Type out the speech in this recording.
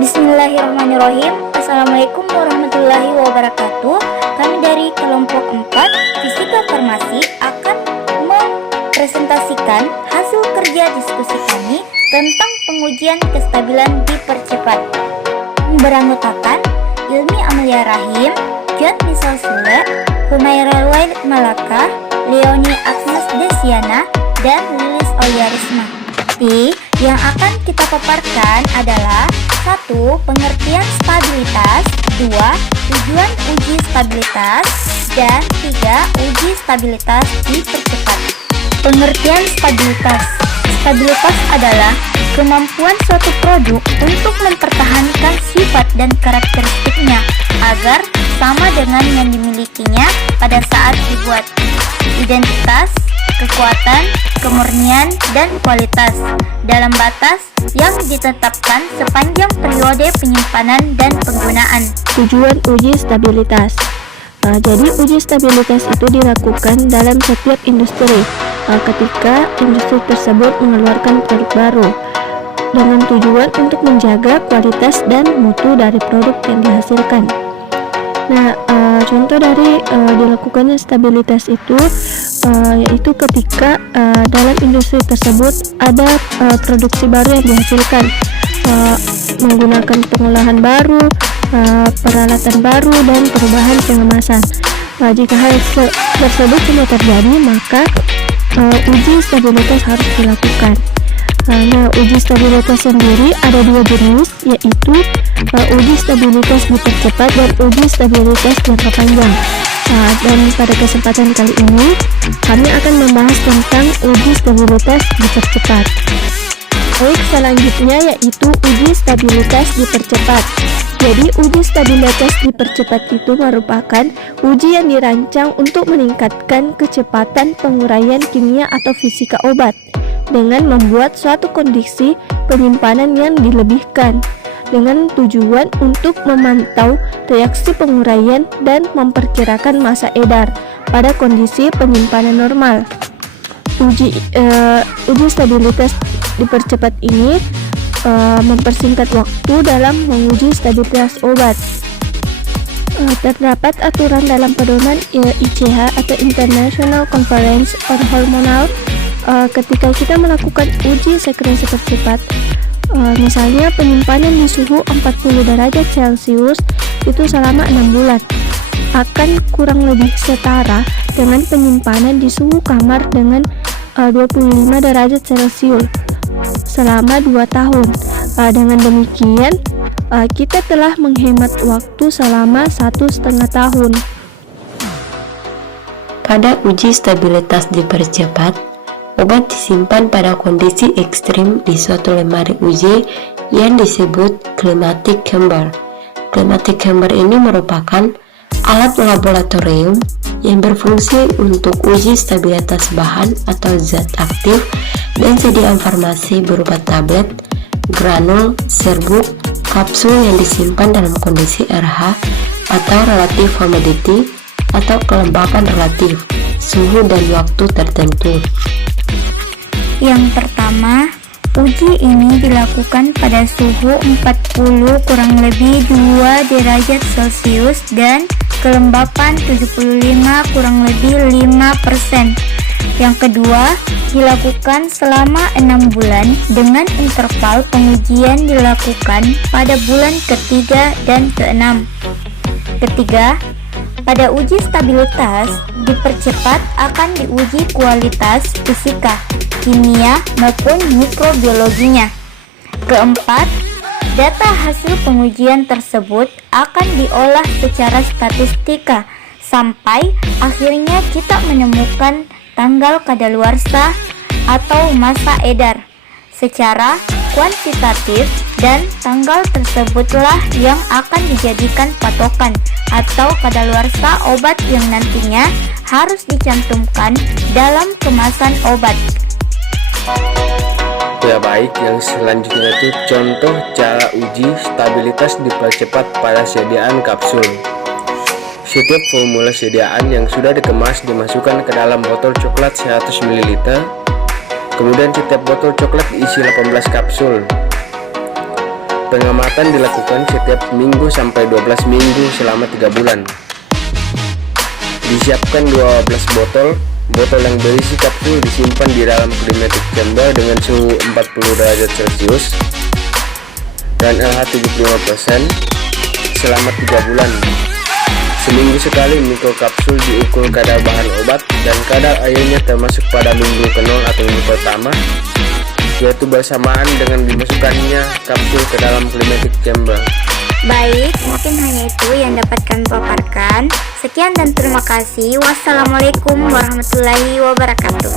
Bismillahirrahmanirrahim. Assalamualaikum warahmatullahi wabarakatuh. Kami dari kelompok 4 Fisika Farmasi akan mempresentasikan hasil kerja diskusi kami tentang pengujian kestabilan dipercepat. Beranggotakan Ilmi Amelia Rahim, John Misal Sule, Humaira Waid Malaka, Leonie Agnes Desiana, dan Lilis Auliarisma. Yang akan kita paparkan adalah 1. Pengertian stabilitas, 2. Tujuan uji stabilitas, dan 3. Uji stabilitas dipercepat. Pengertian stabilitas. Stabilitas adalah kemampuan suatu produk untuk mempertahankan sifat dan karakteristiknya agar sama dengan yang dimilikinya pada saat dibuat. Identitas, kekuatan, kemurnian, dan kualitas dalam batas yang ditetapkan sepanjang periode penyimpanan dan penggunaan. Tujuan uji stabilitas. Jadi uji stabilitas itu dilakukan dalam setiap industri ketika industri tersebut mengeluarkan produk baru dengan tujuan untuk menjaga kualitas dan mutu dari produk yang dihasilkan. Nah, contoh dari dilakukannya stabilitas itu yaitu ketika dalam industri tersebut ada produksi baru yang dihasilkan menggunakan pengolahan baru, peralatan baru, dan perubahan pengemasan. Jika hal tersebut sudah terjadi, maka uji stabilitas harus dilakukan. Nah, uji stabilitas sendiri ada 2 jenis, yaitu uji stabilitas dipercepat dan uji stabilitas jangka panjang. Dan pada kesempatan kali ini kami akan membahas tentang uji stabilitas dipercepat. Baik, selanjutnya yaitu uji stabilitas dipercepat. Jadi uji stabilitas dipercepat itu merupakan uji yang dirancang untuk meningkatkan kecepatan penguraian kimia atau fisika obat dengan membuat suatu kondisi penyimpanan yang dilebihkan dengan tujuan untuk memantau reaksi penguraian dan memperkirakan masa edar pada kondisi penyimpanan normal. Uji stabilitas dipercepat ini mempersingkat waktu dalam menguji stabilitas obat. Terdapat aturan dalam pedoman ICH atau International Conference on Hormonal ketika kita melakukan uji sekresi percepat. Misalnya penyimpanan di suhu 40 derajat Celcius itu selama 6 bulan akan kurang lebih setara dengan penyimpanan di suhu kamar dengan 25 derajat Celcius selama 2 tahun. Dengan demikian kita telah menghemat waktu selama 1,5 tahun. Pada uji stabilitas dipercepat, obat disimpan pada kondisi ekstrim di suatu lemari uji yang disebut climatic chamber. Climatic chamber ini merupakan alat laboratorium yang berfungsi untuk uji stabilitas bahan atau zat aktif dan sediaan farmasi berupa tablet, granul, serbuk, kapsul yang disimpan dalam kondisi RH atau relative humidity atau kelembapan relatif, suhu dan waktu tertentu. Yang pertama, uji ini dilakukan pada suhu 40 kurang lebih 2 derajat Celcius dan kelembapan 75 kurang lebih 5%. Yang kedua, dilakukan selama 6 bulan dengan interval pengujian dilakukan pada bulan ketiga dan keenam. Ketiga, pada uji stabilitas dipercepat akan diuji kualitas fisika, kimia maupun mikrobiologinya. Keempat, data hasil pengujian tersebut akan diolah secara statistika sampai akhirnya kita menemukan tanggal kadaluarsa atau masa edar secara kuantitatif, dan tanggal tersebutlah yang akan dijadikan patokan atau kadaluarsa obat yang nantinya harus dicantumkan dalam kemasan obat. Ya baik, yang selanjutnya itu contoh cara uji stabilitas dipercepat pada sediaan kapsul. Setiap formula sediaan yang sudah dikemas dimasukkan ke dalam botol coklat 100 ml. Kemudian setiap botol coklat diisi 18 kapsul. Pengamatan dilakukan setiap minggu sampai 12 minggu selama 3 bulan. Disiapkan 12 botol yang berisi kapsul disimpan di dalam climatic chamber dengan suhu 40 derajat Celcius dan pH 75% selama 3 bulan. Seminggu sekali mikrokapsul diukur kadar bahan obat dan kadar airnya termasuk pada minggu ke-0 atau minggu pertama, yaitu bersamaan dengan dimasukkannya kapsul ke dalam climatic chamber. Baik, mungkin hanya itu yang dapat kami paparkan. Sekian dan terima kasih. Wassalamualaikum warahmatullahi wabarakatuh.